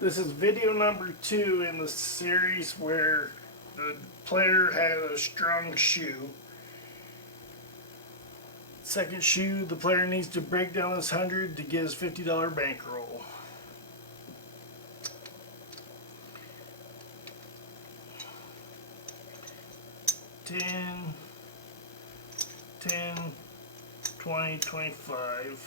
This is video number 2 in the series where the player has a strong shoe. Second shoe, the player needs to break down his 100 to get his $50 bankroll. $10, $10, $20, $25.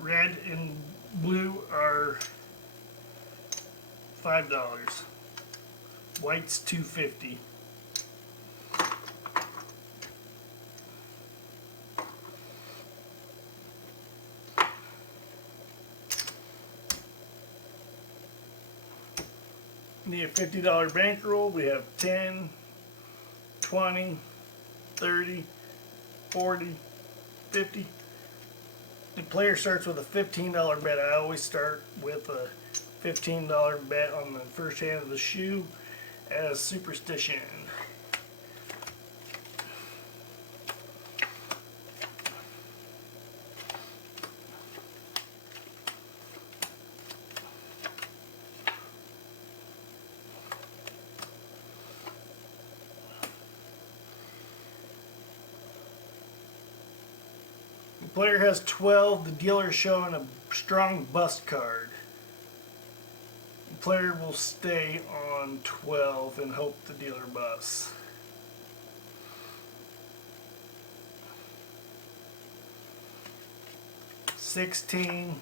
Red and blue are $5. White's $2.50. Need a $50 bankroll. We have 10, 20, 30, 40, 50. The player starts with a $15 bet. I always start with a $15 bet on the first hand of the shoe as superstition. The player has 12, the dealer is showing a strong bust card. The player will stay on 12 and hope the dealer busts. $16,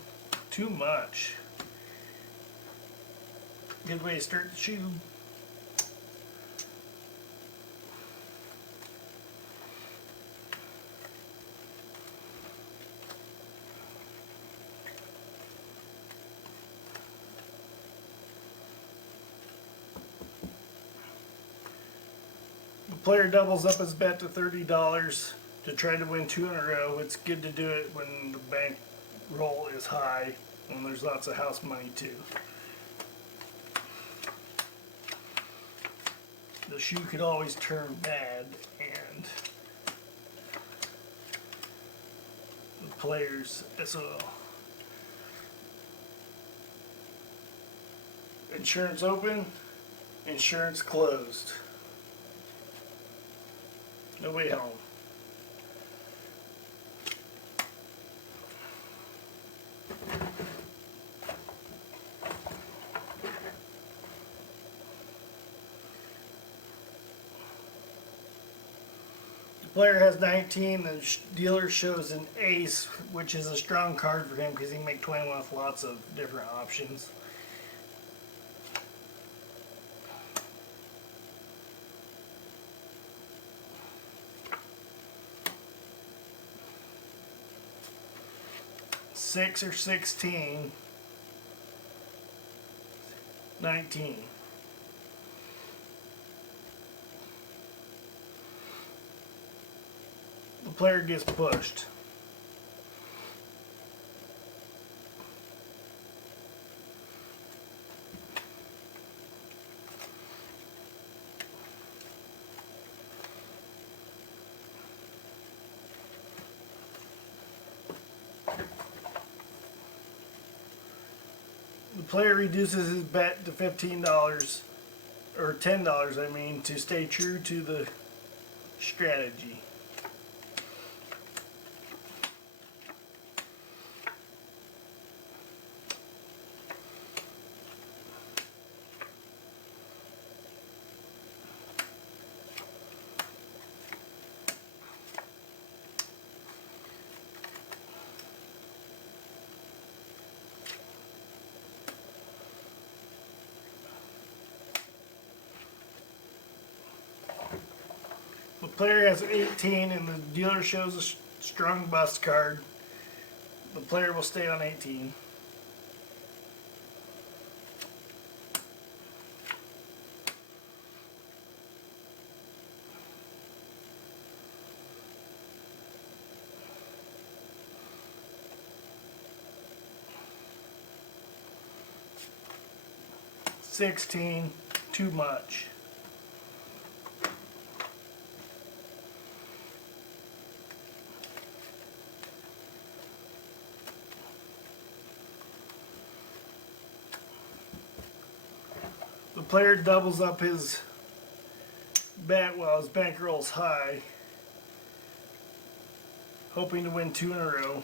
too much. Good way to start the shoe. The player doubles up his bet to $30 to try to win 2 in a row. It's good to do it when the bank roll is high and there's lots of house money too. The shoe could always turn bad and the player's SOL. Insurance open, insurance closed. No way home. The player has 19, the dealer shows an ace, which is a strong card for him because he can make 21 with lots of different options. Six or 16, 19. The player gets pushed. The player reduces his bet to $15, or $10 I mean, to stay true to the strategy. The player has 18 and the dealer shows a strong bust card. The player will stay on 18. $16, too much. player doubles up his bet while his bankroll's high, hoping to win 2 in a row.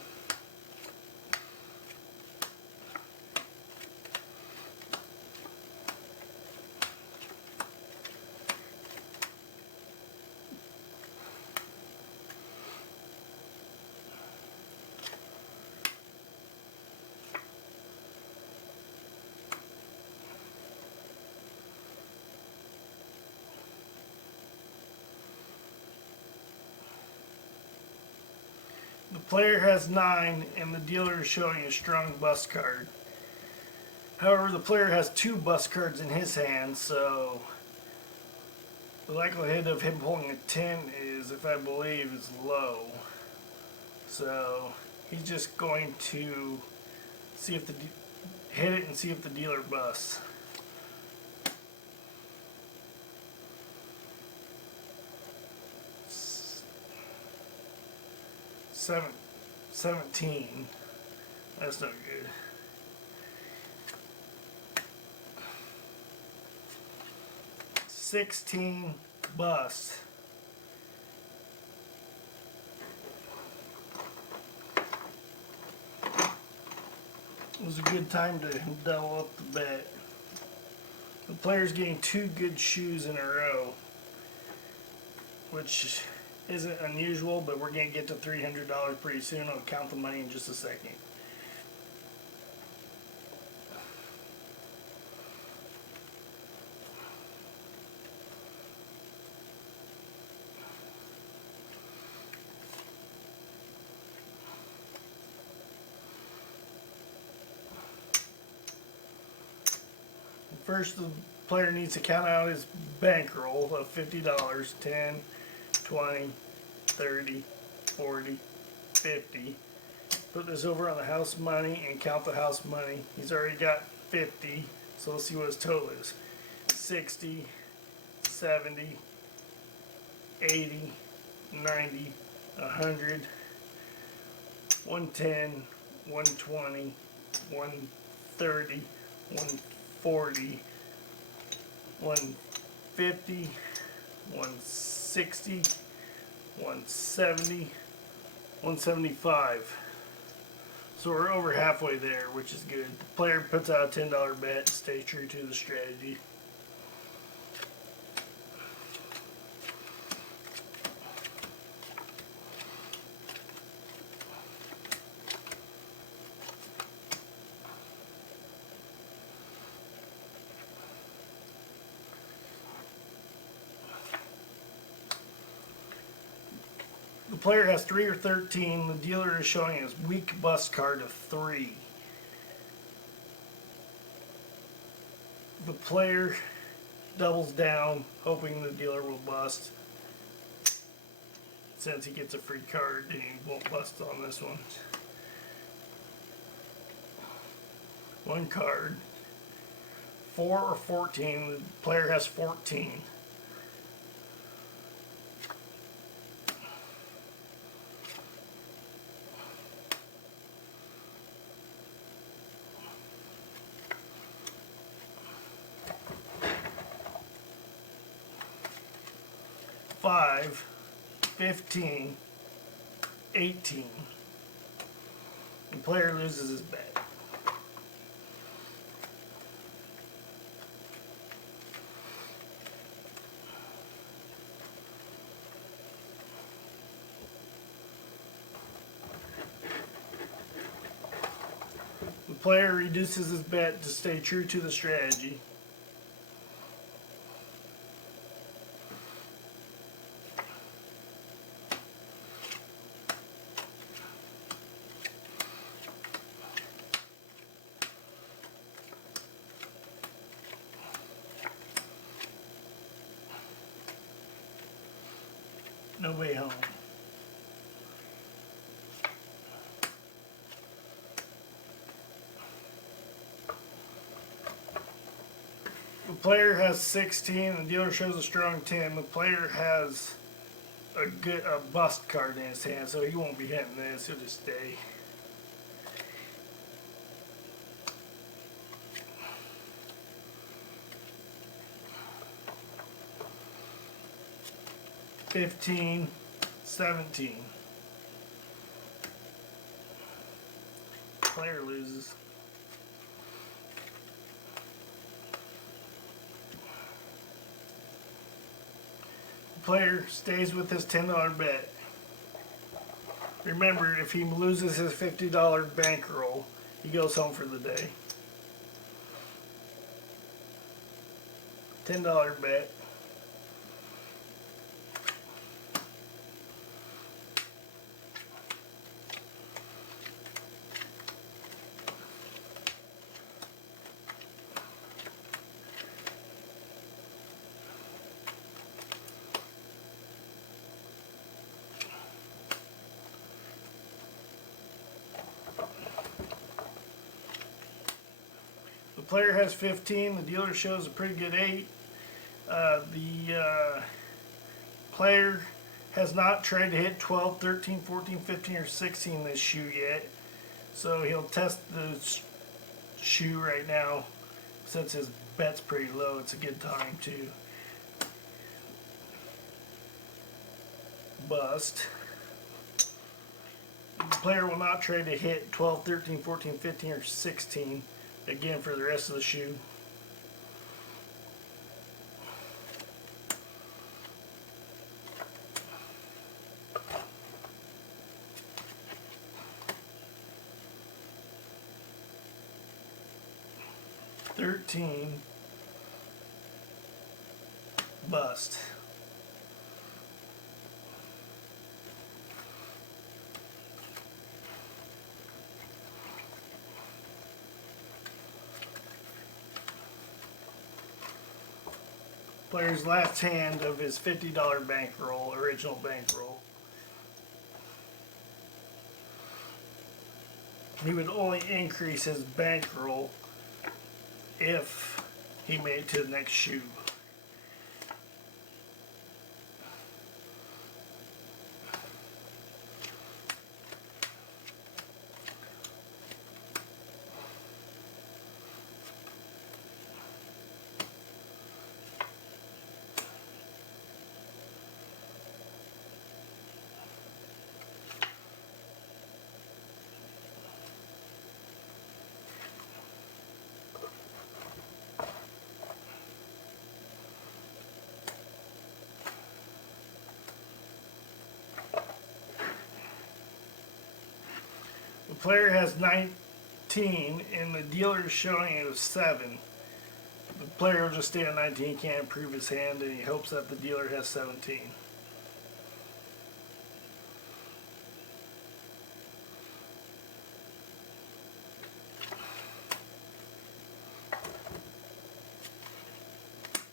The player has 9 and the dealer is showing a strong bust card. However, the player has 2 bust cards in his hand, so the likelihood of him pulling a 10 is, if I believe, is low. So he's just going to see if hit it and see if the dealer busts. Seven, 17. That's not good. $16 bust. It was a good time to double up the bet. The player's getting 2 good shoes in a row, which isn't unusual, but we're going to get to $300 pretty soon. I'll count the money in just a second. First, the player needs to count out his bankroll of $50. 10, 20, 30, 40, 50. Put this over on the house money and count the house money. He's already got 50, so let's see what his total is. 60, 70, 80, 90, 100, 110, 120, 130, 140, 150, 160, 170, 175. So we're over halfway there, which is good. The player puts out a $10 bet, stay true to the strategy. The player has 3 or 13. The dealer is showing his weak bust card of 3. The player doubles down, hoping the dealer will bust. Since he gets a free card, he won't bust on this one. 1 card. 4 or 14. The player has 14. 5, 15, 18. The player loses his bet. The player reduces his bet to stay true to the strategy. No way home. The player has 16. The dealer shows a strong 10. The player has a bust card in his hand, so he won't be hitting this. He'll just stay. 15, 17. Player loses. The player stays with his $10 bet. Remember, if he loses his $50 bankroll, he goes home for the day. $10 bet. The player has 15. The dealer shows a pretty good 8. The player has not tried to hit 12, 13, 14, 15, or 16 this shoe yet. So he'll test the shoe right now. Since his bet's pretty low, it's a good time to bust. The player will not try to hit 12, 13, 14, 15, or 16 again for the rest of the shoe. Bust. Player's last hand of his $50 bankroll, original bankroll. He would only increase his bankroll if he made it to the next shoe. The player has 19 and the dealer is showing it was 7. The player will just stay on 19, he can't improve his hand, and he hopes that the dealer has 17.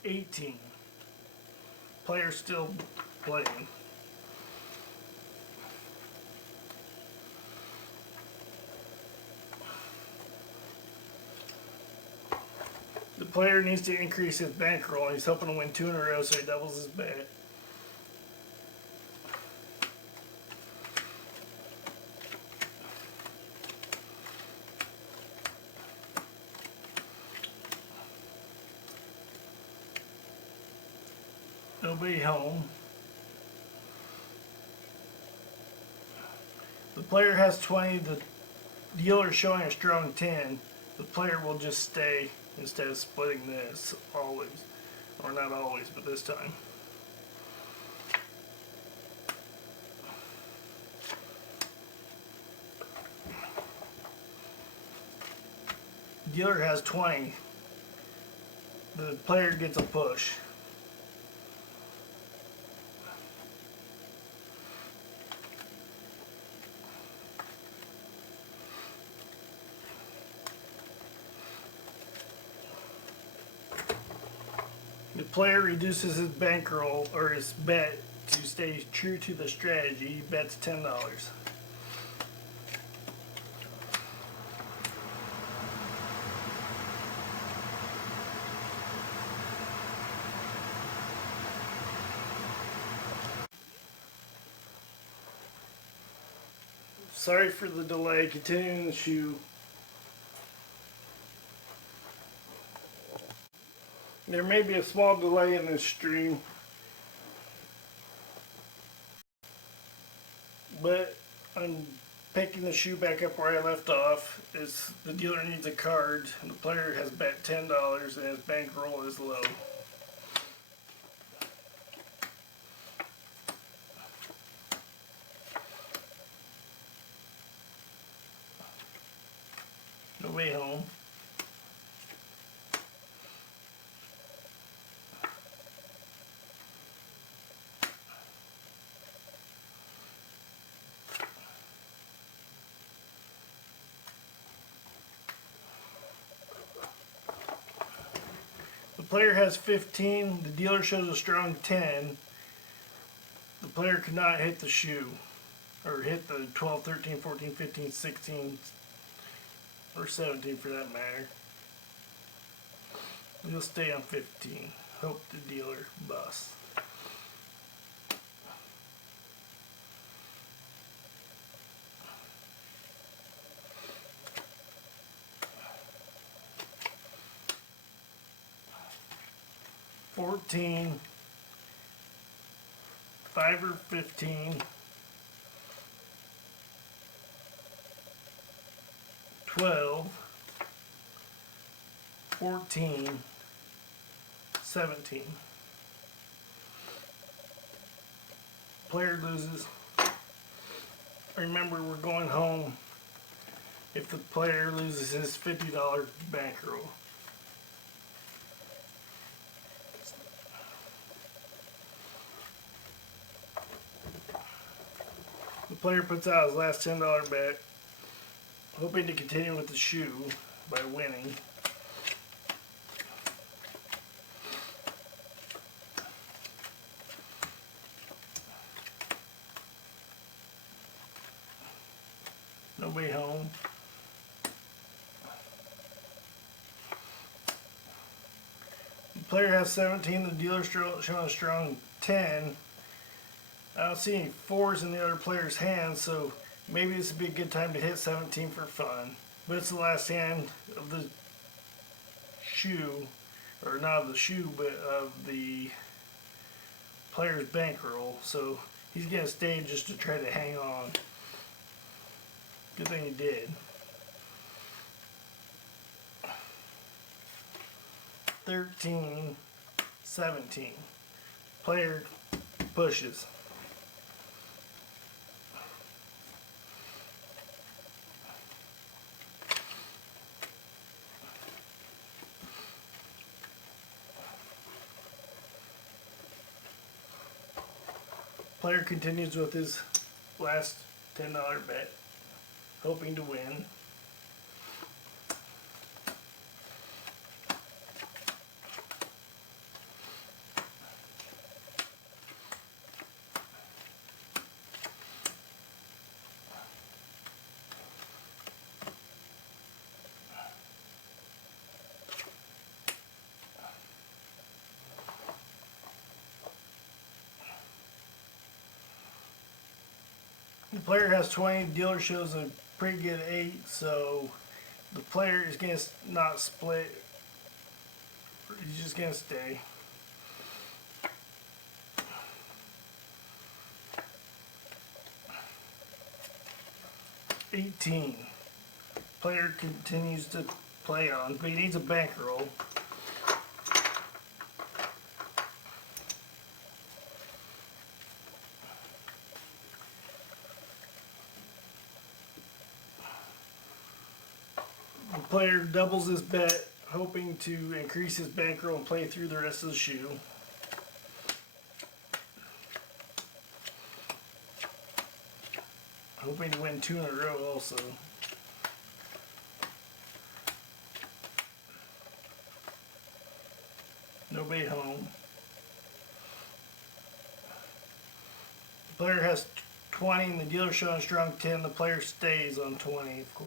$18. Player still playing. The player needs to increase his bankroll, and he's hoping to win 2 in a row so he doubles his bet. Nobody home. The player has 20, the dealer is showing a strong 10. The player will just stay instead of splitting this always. Or not always, but this time. Dealer has 20. The player gets a push. The player reduces his bankroll or his bet to stay true to the strategy. He bets $10. Sorry for the delay. Continuing the shoe. There may be a small delay in this stream. the shoe back up where I left off. Is the dealer needs a card, and the player has bet $10, and his bankroll is low. No way home. The player has 15, the dealer shows a strong 10. The player could not hit the shoe, or hit the 12, 13, 14, 15, 16, or 17 for that matter. We'll stay on 15. Hope the dealer busts. $14, $5 or $15, $12, $14, $17. Player loses. Remember, we're going home if the player loses his $50 bankroll. The player puts out his last $10 bet, hoping to continue with the shoe by winning. No way home. The player has 17, the dealer showing a strong 10. I don't see any 4s in the other player's hands, so maybe this would be a good time to hit 17 for fun. But it's the last hand of the shoe, or not of the shoe, but of the player's bankroll. So he's going to stay just to try to hang on. Good thing he did. 13, 17. Player pushes. Player continues with his last $10 bet, hoping to win. The player has 20, the dealer shows a pretty good 8, so the player is going to not split. He's just going to stay. $18. Player continues to play on, but he needs a bankroll. The player doubles his bet, hoping to increase his bankroll and play through the rest of the shoe. Hoping to win 2 in a row also. Nobody home. The player has 20 and the dealer showing strong 10. The player stays on 20, of course.